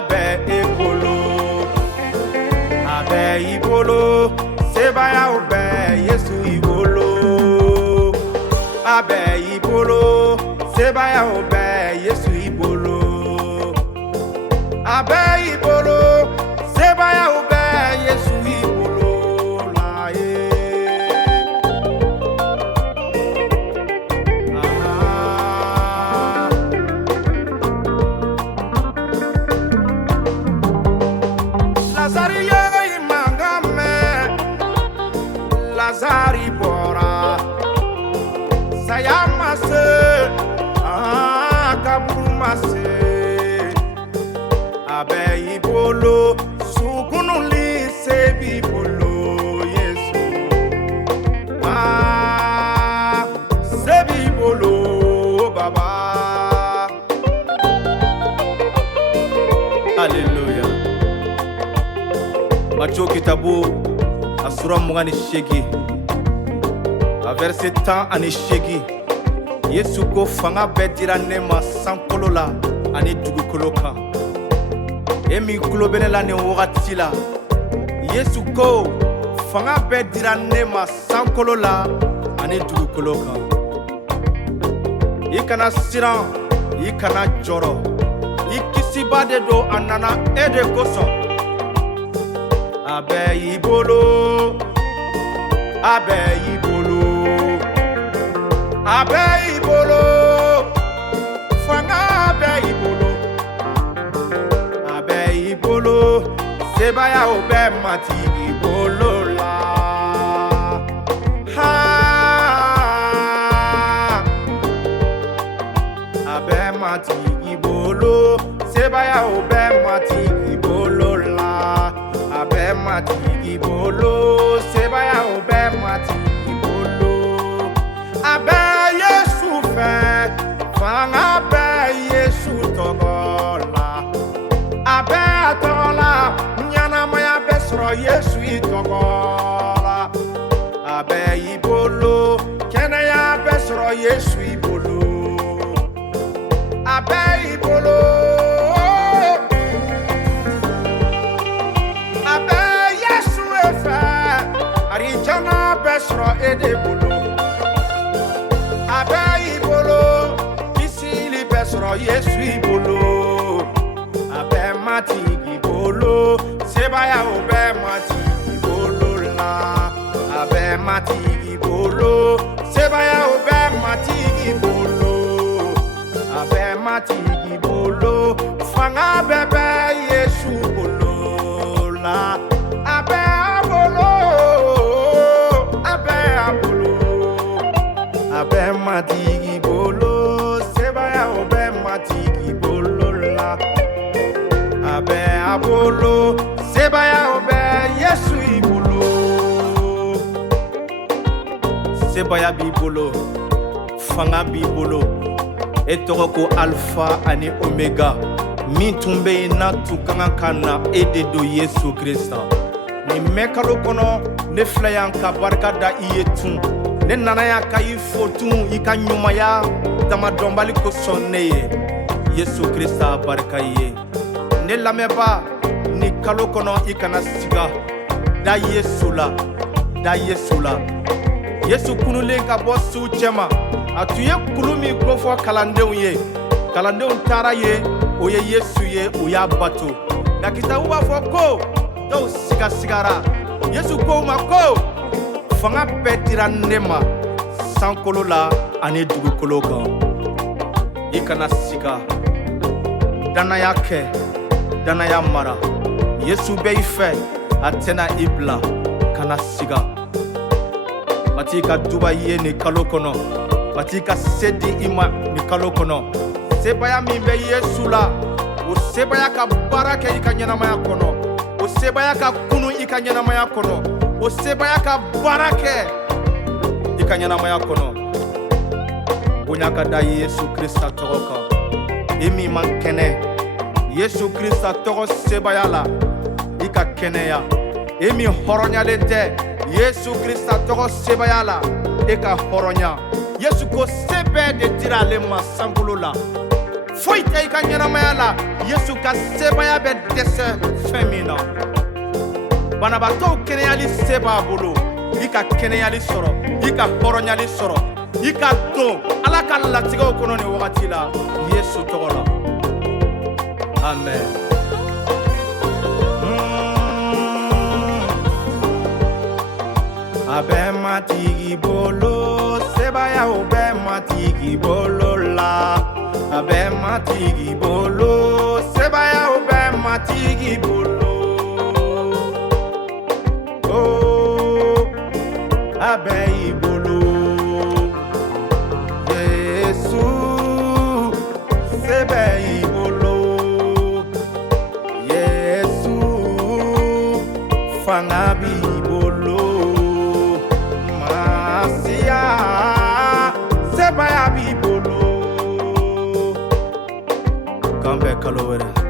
abe ibolo, abe ibolo, sebaya obe Yesu ibolo, abe ibolo, sebaya obe Yesu ibolo, abe ibolo, sebaya obe Yesu ibolo la ye. Lazari ye imangame, Lazari bora, sayamase, kaburumase, abe ibolo, sukunuli sebi bolo Yesu, sebi bolo Baba. Hallelujah. Macho kitabu asura mungani shegi a verset 10 ani shegi Yesu ko fanga bedira nema sankolo la ani dugukolo kan emi kulobene la ne wakati la Yesu ko fanga bedira nema sankolo la ani dugukolo kan ikana siran ikana joro ikisiba de do anana ede koso abe ibolo, abe ibolo, abe ibolo, fanga abe ibolo, abe ibolo, sebaya obe mati ibolo la. Ha, abe mati ibolo, sebaya obe mati ibolo la. Abe mati ibolo, sebaya obe mati ibolo. Abe Yesu fe, fanga abe Yesu togola. Abe atola, nyana maya besro Yesu itogola. Abe ibolo, kene ya besro Yesu ibolo. Abe ibolo. Arijana besro edebolo, abe ibolo, kisili besro Yesu ibolo, abe mati ibolo, sebaya obe mati ibolo la, abe mati ibolo, sebaya obe mati ibolo, abe mati ibolo, fanga bebe Yesu bolo la, abe abe matigi bolo, sebaya obe matigi bolo la. Abe abolo, sebaya obe Yesu ibolo. Sebaya bibolo, fanga bibolo. Etoroko alpha ani omega. Mintumbe na tukanga kana ededo Yesu Krista. Ni mekalo kono ne flayanka barka da iyetun. Ne nana ya ka ifotun ika nyumaya dama dombali ko sonne Yesu Krista barka ye ne lameba ni kalo kono ikana siga da Yesu la Yesu kunule ka bosu chema atuye kulumi gofo kalandew ye kalandew tara ye oye Yesu ye oya bato na kitabu ba foko do sigara Yesu ko mako fanga petira nema sankolo la ane dugukolo kan ikana siga dana yake dana ya mara Yesu be ife atena ibla kana siga batika duba ye ni kalokono batika sedi ima ni kalokono sebaya mimbe Yesu la o sebaya ka baraka ikanyana maya kono o sebaya ka kunu ikanyana maya kono o sebaya ka barake ikanyana maya kono bunyaka da Yesu Krista toka emi mankene Yesu Krista togo sebaya la ika keneya emi horonya lete Yesu Krista togo sebaya la ika horonya Yesu ko sebe de tirale masangulo la foyi tɛ i ka ɲɛnamaya la Yesu ka sebaya bɛ dɛsɛ fɛn min na banabaatɔw kɛnɛyali se b'a bolo i ka kɛnɛyali sɔrɔ i ka hɔrɔnyali sɔrɔ i ka don Ala ka latigɛw kɔnɔ nin wagati la Yesu tɔgɔ la amen. A bɛ matigi bolo sebaya o bɛ matigi bolo la a bɛ matigi bolo sebaya o bɛ matigi bolo oh a bɛ i bolo Yesu sɛbɛ i bolo Yesu fanga b'i bolo Masia sebaya b'i bolo kan bɛ kalo wɛrɛ